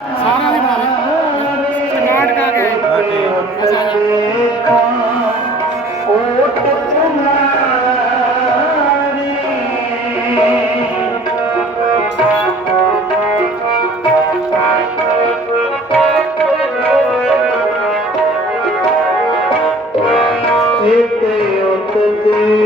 ਸਾਰਿਆਂ ਦੀ ਬਣਾਵੇ। ਸਮਾਰਟ ਕਾ ਕੇ ਤੇ ਉਤਰ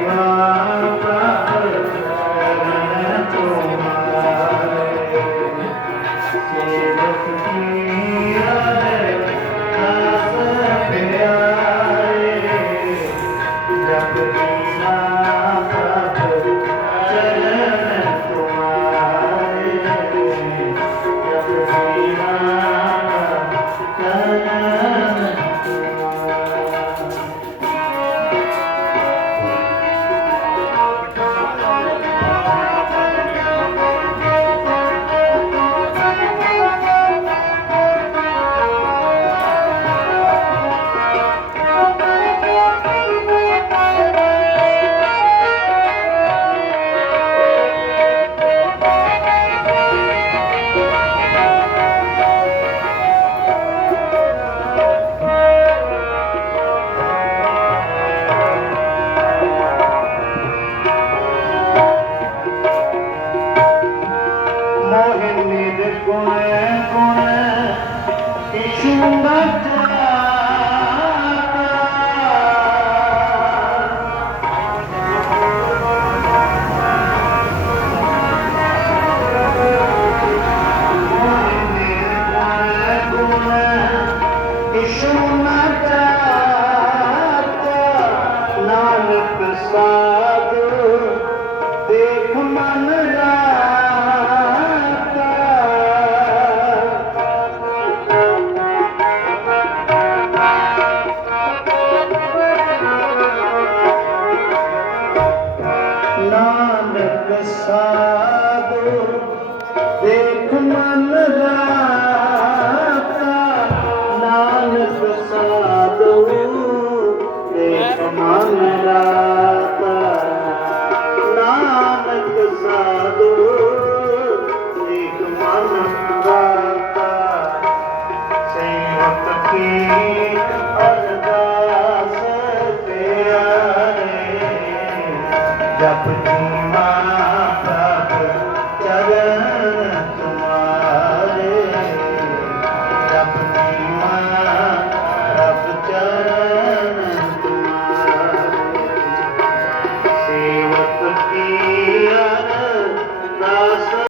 Şimdi de kone kone, içimden Amén.